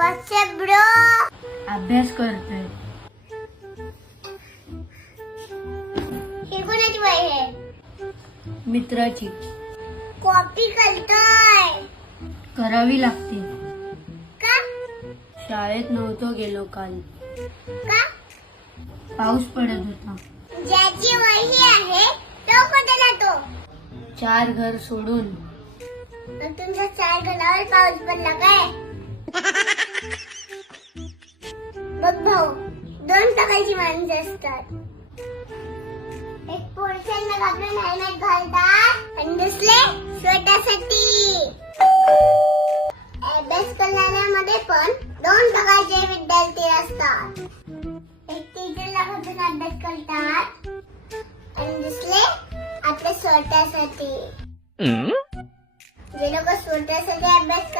WhatsApp bro. अभ्यास करतोय. हे कोणाची वही आहे? मित्राची. कॉपी करतोय. करावी लागते. का? शाळेत नव्हतो गेलो काल. का? पाऊस पडत होता. ज्याची वही आहे तो कुठे जातो? 4 घर सोडून. मग तुमच्या 4 घरावर पाऊस पडला काय? बघ भाऊ, 2 प्रकारची माणसं असतात. एक पोरशन मग आपलं हेल्मेट घालतात आणि दुसरे स्वतःसाठी.